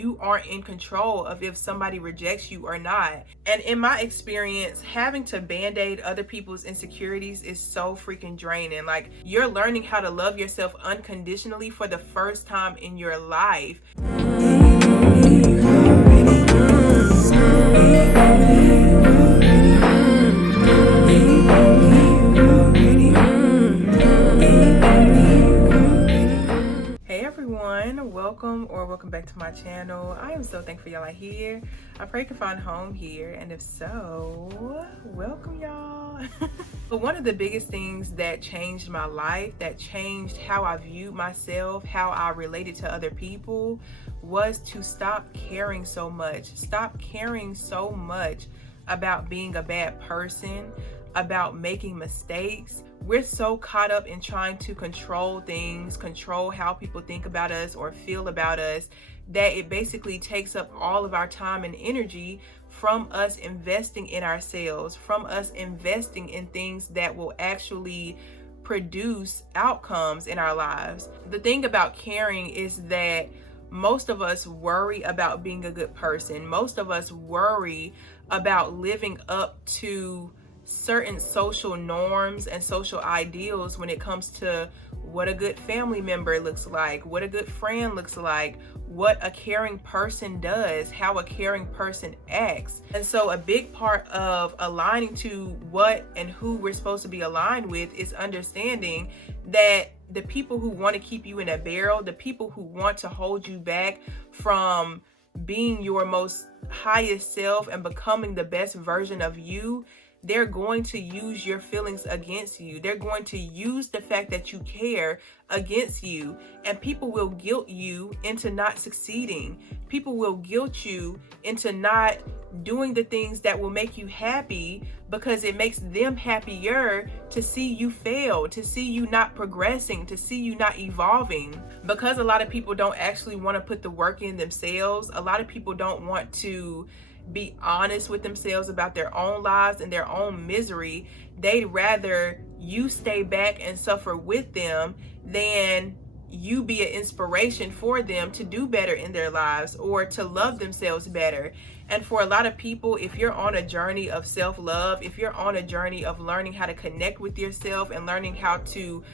you aren't in control of if somebody rejects you or not. And in my experience, having to band-aid other people's insecurities is so freaking draining. Like, you're learning how to love yourself unconditionally for the first time in your life. Hey everyone, welcome back to my channel. I am so thankful y'all are here. I pray you can find home here, and if so, welcome y'all. But one of the biggest things that changed my life, that changed how I viewed myself, how I related to other people, was to stop caring so much. Stop caring so much about being a bad person, about making mistakes. We're so caught up in trying to control things, control how people think about us or feel about us, that it basically takes up all of our time and energy from us investing in ourselves, from us investing in things that will actually produce outcomes in our lives. The thing about caring is that most of us worry about being a good person. Most of us worry about living up to certain social norms and social ideals when it comes to what a good family member looks like, what a good friend looks like, what a caring person does, how a caring person acts. And so a big part of aligning to what and who we're supposed to be aligned with is understanding that the people who want to keep you in a barrel, the people who want to hold you back from being your most highest self and becoming the best version of you, they're going to use your feelings against you. They're going to use the fact that you care against you. And people will guilt you into not succeeding. People will guilt you into not doing the things that will make you happy, because it makes them happier to see you fail, to see you not progressing, to see you not evolving. Because a lot of people don't actually want to put the work in themselves. A lot of people don't want to be honest with themselves about their own lives and their own misery. They'd rather you stay back and suffer with them than you be an inspiration for them to do better in their lives or to love themselves better. And for a lot of people, if you're on a journey of self-love, if you're on a journey of learning how to connect with yourself and learning how to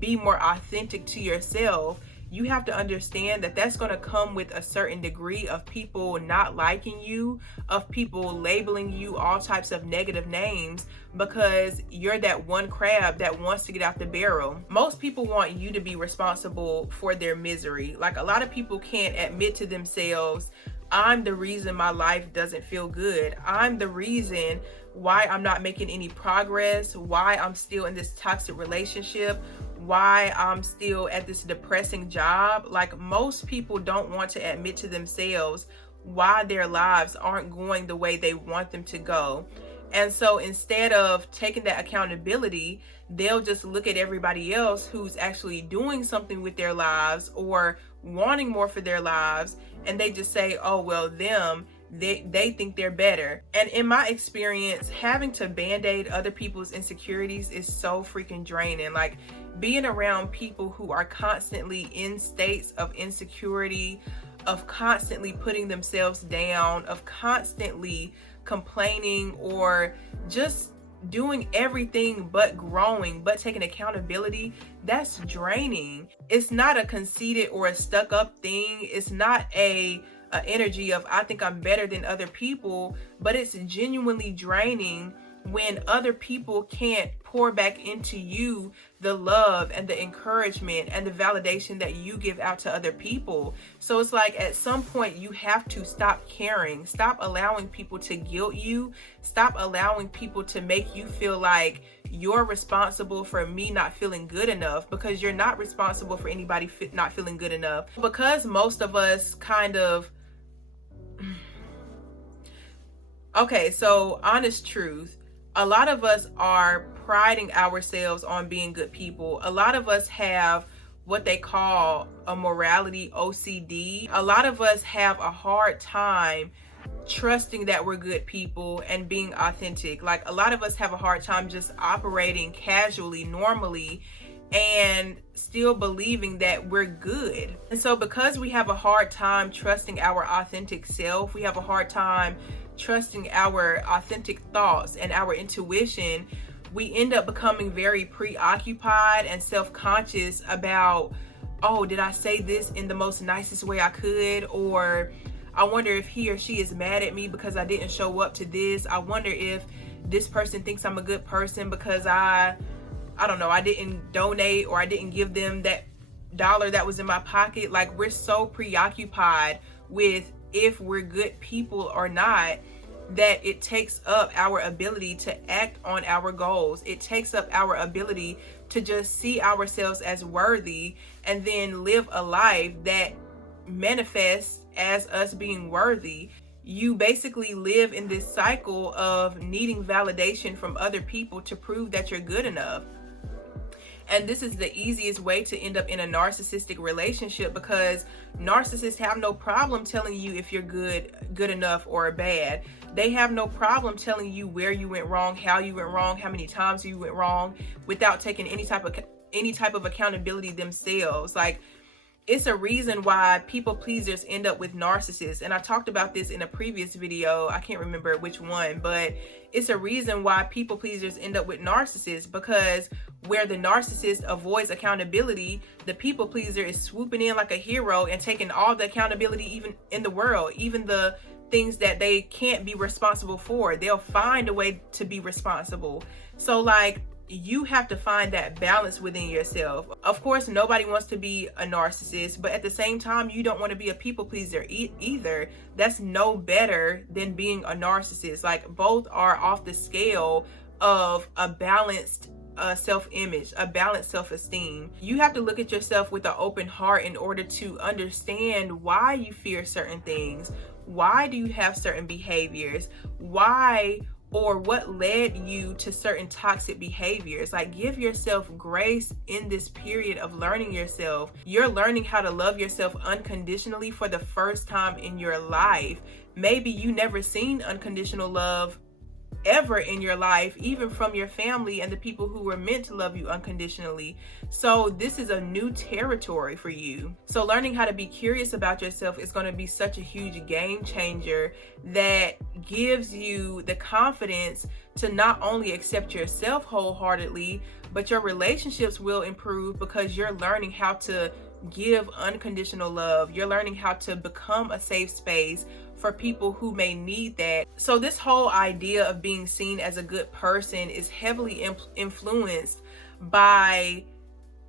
be more authentic to yourself, you have to understand that that's going to come with a certain degree of people not liking you, of people labeling you all types of negative names because you're that one crab that wants to get out the barrel. Most people want you to be responsible for their misery. Like, a lot of people can't admit to themselves, I'm the reason my life doesn't feel good. I'm the reason why I'm not making any progress, why I'm still in this toxic relationship, why I'm still at this depressing job. Like, most people don't want to admit to themselves why their lives aren't going the way they want them to go. And so instead of taking that accountability, they'll just look at everybody else who's actually doing something with their lives or wanting more for their lives, and they just say, oh, well, they think they're better. And in my experience, having to band-aid other people's insecurities is so freaking draining. Like, being around people who are constantly in states of insecurity, of constantly putting themselves down, of constantly complaining, or just doing everything but growing, but taking accountability, that's draining. It's not a conceited or a stuck-up thing. It's not a energy of I think I'm better than other people, but it's genuinely draining when other people can't pour back into you the love and the encouragement and the validation that you give out to other people. So it's like, at some point you have to stop caring, stop allowing people to guilt you, stop allowing people to make you feel like you're responsible for me not feeling good enough, because you're not responsible for anybody not feeling good enough. Because most of us kind of okay, so honest truth, a lot of us are priding ourselves on being good people. A lot of us have what they call a morality OCD. A lot of us have a hard time trusting that we're good people and being authentic. Like, a lot of us have a hard time just operating casually, normally, and still believing that we're good. And so because we have a hard time trusting our authentic self, we have a hard time trusting our authentic thoughts and our intuition, we end up becoming very preoccupied and self-conscious about, oh, did I say this in the most nicest way I could? Or I wonder if he or she is mad at me because I didn't show up to this. I wonder if this person thinks I'm a good person because I don't know, I didn't donate or I didn't give them that dollar that was in my pocket. Like, we're so preoccupied with if we're good people or not, that it takes up our ability to act on our goals. It takes up our ability to just see ourselves as worthy and then live a life that manifests as us being worthy. You basically live in this cycle of needing validation from other people to prove that you're good enough. And this is the easiest way to end up in a narcissistic relationship, because narcissists have no problem telling you if you're good enough or bad. They have no problem telling you where you went wrong, how you went wrong, how many times you went wrong, without taking any type of accountability themselves. Like, it's a reason why people pleasers end up with narcissists. And I talked about this in a previous video. I can't remember which one, but it's a reason why people pleasers end up with narcissists, because where the narcissist avoids accountability, the people pleaser is swooping in like a hero and taking all the accountability even in the world, even the things that they can't be responsible for. They'll find a way to be responsible. So like, you have to find that balance within yourself. Of course, nobody wants to be a narcissist, but at the same time, you don't want to be a people pleaser either. That's no better than being a narcissist. Like, both are off the scale of a balanced self-image, a balanced self-esteem. You have to look at yourself with an open heart in order to understand why you fear certain things. Why do you have certain behaviors? Why or what led you to certain toxic behaviors? Like, give yourself grace in this period of learning yourself. You're learning how to love yourself unconditionally for the first time in your life. Maybe you never seen unconditional love ever in your life, even from your family and the people who were meant to love you unconditionally. So this is a new territory for you. So learning how to be curious about yourself is going to be such a huge game changer that gives you the confidence to not only accept yourself wholeheartedly, but your relationships will improve because you're learning how to give unconditional love. You're learning how to become a safe space for people who may need that. So this whole idea of being seen as a good person is heavily influenced by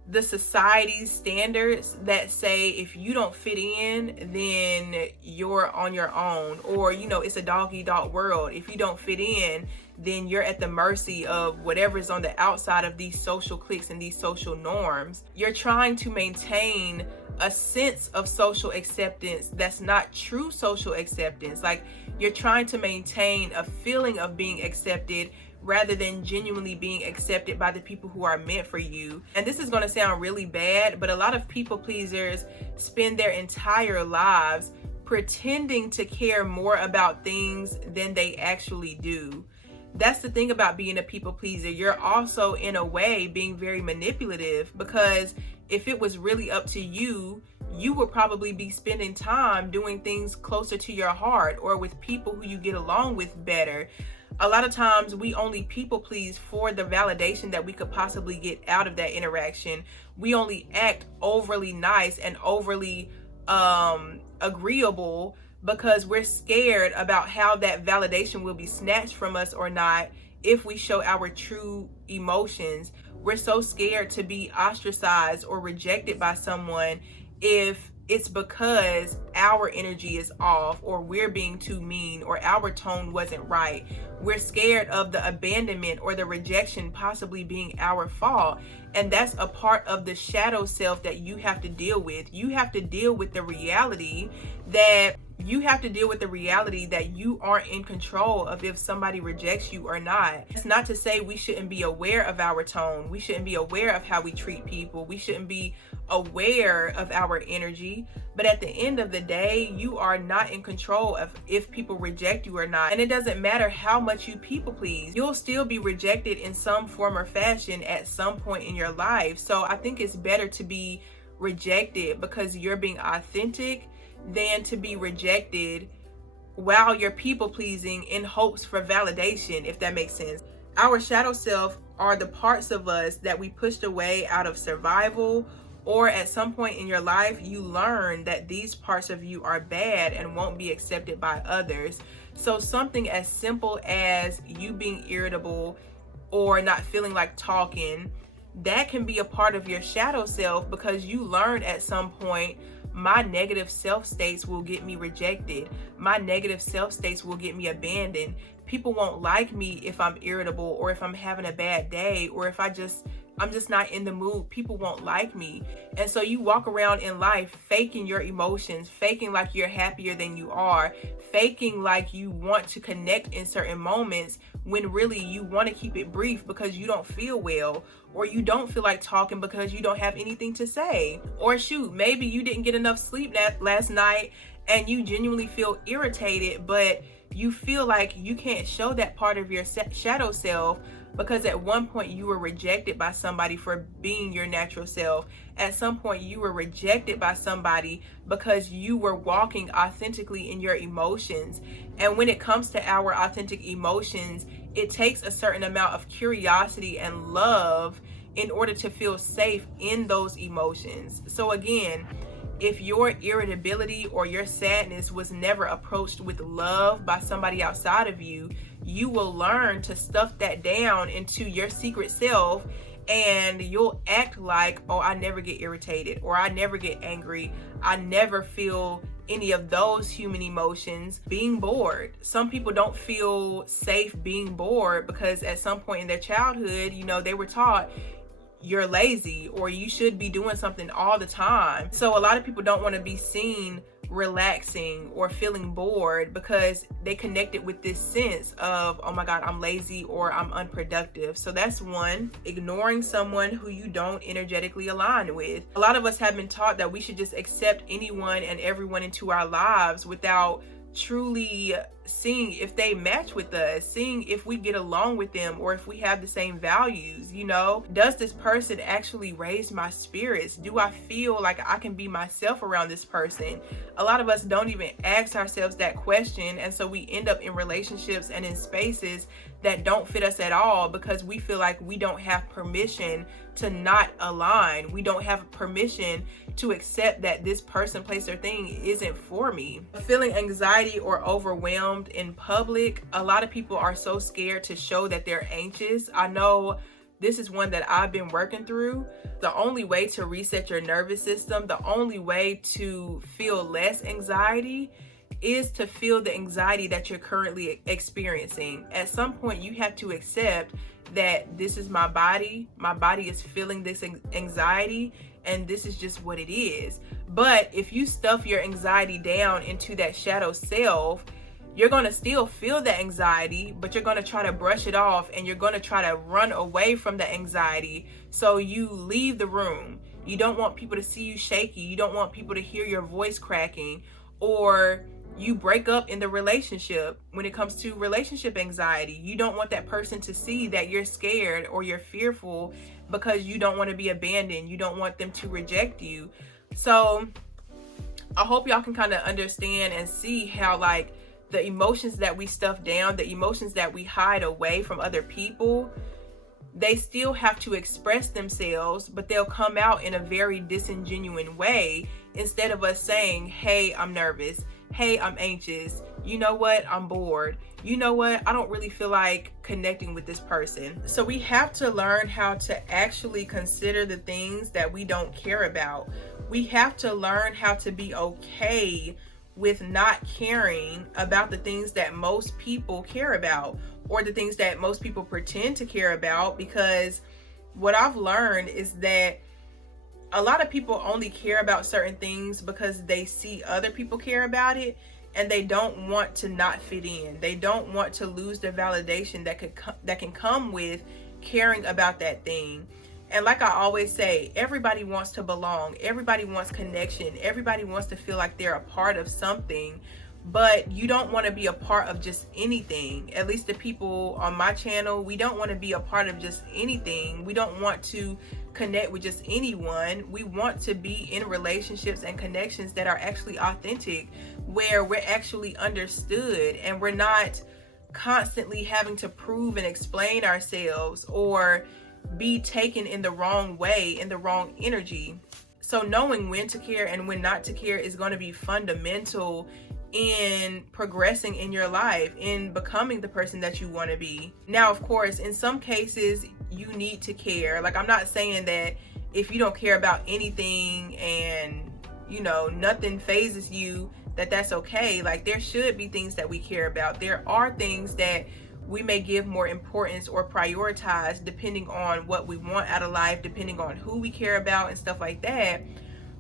the society's standards that say if you don't fit in, then you're on your own, or it's a dog eat dog world. If you don't fit in, then you're at the mercy of whatever is on the outside of these social cliques and these social norms. You're trying to maintain a sense of social acceptance that's not true social acceptance. Like, you're trying to maintain a feeling of being accepted rather than genuinely being accepted by the people who are meant for you. And this is going to sound really bad, but a lot of people pleasers spend their entire lives pretending to care more about things than they actually do. That's the thing about being a people pleaser. You're also, in a way, being very manipulative, because if it was really up to you, you would probably be spending time doing things closer to your heart or with people who you get along with better. A lot of times we only people please for the validation that we could possibly get out of that interaction. We only act overly nice and overly agreeable because we're scared about how that validation will be snatched from us or not if we show our true emotions. We're so scared to be ostracized or rejected by someone if it's because our energy is off, or we're being too mean, or our tone wasn't right. We're scared of the abandonment or the rejection possibly being our fault. And that's a part of the shadow self that you have to deal with. You have to deal with the reality that you aren't in control of if somebody rejects you or not. It's not to say we shouldn't be aware of our tone. We shouldn't be aware of how we treat people. We shouldn't be aware of our energy, but at the end of the day, you are not in control of if people reject you or not. And it doesn't matter how much you people please, you'll still be rejected in some form or fashion at some point in your life. So I think it's better to be rejected because you're being authentic than to be rejected while you're people pleasing in hopes for validation, if that makes sense. Our shadow self are the parts of us that we pushed away out of survival, or at some point in your life you learn that these parts of you are bad and won't be accepted by others. So something as simple as you being irritable or not feeling like talking, that can be a part of your shadow self because you learned at some point, my negative self states will get me rejected. My negative self states will get me abandoned. People won't like me if I'm irritable or if I'm having a bad day or if I'm just not in the mood. People won't like me. And so you walk around in life faking your emotions, faking like you're happier than you are, faking like you want to connect in certain moments when really you want to keep it brief because you don't feel well, or you don't feel like talking because you don't have anything to say. Or shoot, maybe you didn't get enough sleep last night and you genuinely feel irritated, but you feel like you can't show that part of your shadow self because at one point you were rejected by somebody for being your natural self. At some point you were rejected by somebody because you were walking authentically in your emotions. And when it comes to our authentic emotions, it takes a certain amount of curiosity and love in order to feel safe in those emotions. So again, if your irritability or your sadness was never approached with love by somebody outside of you, you will learn to stuff that down into your secret self, and you'll act like, oh, I never get irritated, or I never get angry, I never feel any of those human emotions. Being bored. Some people don't feel safe being bored because at some point in their childhood, they were taught you're lazy or you should be doing something all the time. So a lot of people don't want to be seen relaxing or feeling bored because they connect it with this sense of, oh my God, I'm lazy or I'm unproductive. So that's one. Ignoring someone who you don't energetically align with. A lot of us have been taught that we should just accept anyone and everyone into our lives without truly seeing if they match with us, seeing if we get along with them or if we have the same values. Does this person actually raise my spirits? Do I feel like I can be myself around this person? A lot of us don't even ask ourselves that question, and so we end up in relationships and in spaces that don't fit us at all because we feel like we don't have permission to not align. We don't have permission to accept that this person, place, or thing isn't for me. Feeling anxiety or overwhelmed in public. A lot of people are so scared to show that they're anxious. I know this is one that I've been working through. The only way to reset your nervous system, the only way to feel less anxiety is to feel the anxiety that you're currently experiencing. At some point, you have to accept that this is my body. My body is feeling this anxiety, and this is just what it is. But if you stuff your anxiety down into that shadow self, you're going to still feel the anxiety, but you're going to try to brush it off and you're going to try to run away from the anxiety. So you leave the room. You don't want people to see you shaky. You don't want people to hear your voice cracking, or you break up in the relationship. When it comes to relationship anxiety, you don't want that person to see that you're scared or you're fearful because you don't want to be abandoned. You don't want them to reject you. So I hope y'all can kind of understand and see how the emotions that we stuff down, the emotions that we hide away from other people, they still have to express themselves, but they'll come out in a very disingenuous way instead of us saying, hey, I'm nervous. Hey, I'm anxious. You know what? I'm bored. You know what? I don't really feel like connecting with this person. So we have to learn how to actually consider the things that we don't care about. We have to learn how to be okay with not caring about the things that most people care about, or the things that most people pretend to care about, because what I've learned is that a lot of people only care about certain things because they see other people care about it, and they don't want to not fit in. They don't want to lose the validation that can come with caring about that thing. And like I always say, everybody wants to belong, everybody wants connection, everybody wants to feel like they're a part of something. But you don't want to be a part of just anything. At least the people on my channel, we don't want to be a part of just anything. We don't want to connect with just anyone. We want to be in relationships and connections that are actually authentic, where we're actually understood and we're not constantly having to prove and explain ourselves or be taken in the wrong way, in the wrong energy. So knowing when to care and when not to care is going to be fundamental in progressing in your life, in becoming the person that you want to be. Now, of course, in some cases, you need to care. Like, I'm not saying that if you don't care about anything and, you know, nothing phases you, that's okay. Like, there should be things that we care about. There are things that we may give more importance or prioritize depending on what we want out of life, depending on who we care about and stuff like that.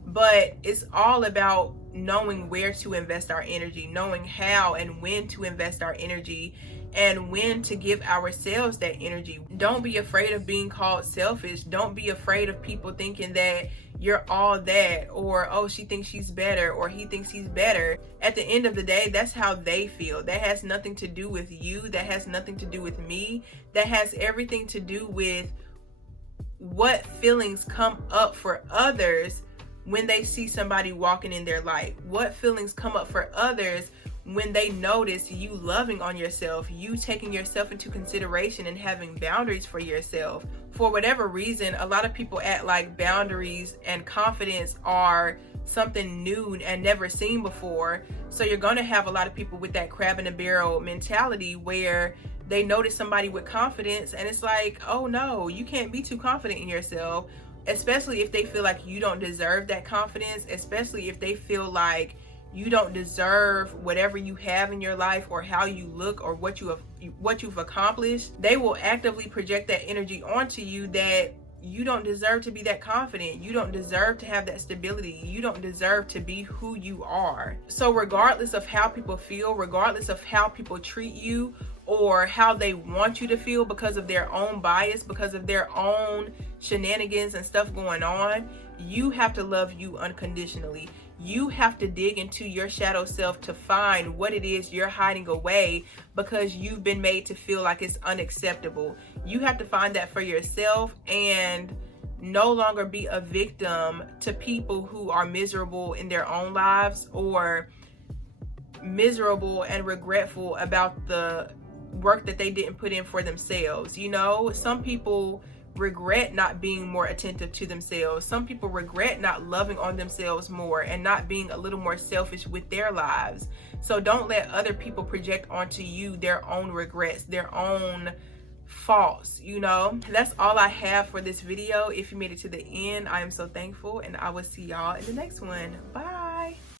But it's all about knowing where to invest our energy, knowing how and when to invest our energy, and when to give ourselves that energy. Don't be afraid of being called selfish. Don't be afraid of people thinking that you're all that, or oh, she thinks she's better, or he thinks he's better. At the end of the day, that's how they feel. That has nothing to do with you. That has nothing to do with me. That has everything to do with what feelings come up for others when they see somebody walking in their light. What feelings come up for others when they notice you loving on yourself, you taking yourself into consideration and having boundaries for yourself. For whatever reason, a lot of people act like boundaries and confidence are something new and never seen before. So you're going to have a lot of people with that crab in a barrel mentality where they notice somebody with confidence and it's like, oh no, you can't be too confident in yourself. Especially if they feel like you don't deserve that confidence, especially if they feel like you don't deserve whatever you have in your life or how you look or what you've accomplished. They will actively project that energy onto you that you don't deserve to be that confident. You don't deserve to have that stability. You don't deserve to be who you are. So regardless of how people feel, regardless of how people treat you or how they want you to feel because of their own bias, because of their own shenanigans and stuff going on, you have to love you unconditionally. You have to dig into your shadow self to find what it is you're hiding away because you've been made to feel like it's unacceptable. You have to find that for yourself and no longer be a victim to people who are miserable in their own lives or miserable and regretful about the work that they didn't put in for themselves. You know, some people regret not being more attentive to themselves. Some people regret not loving on themselves more and not being a little more selfish with their lives. So don't let other people project onto you their own regrets, their own faults. You know, that's all I have for this video. If you made it to the end, I am so thankful, and I will see y'all in the next one. Bye.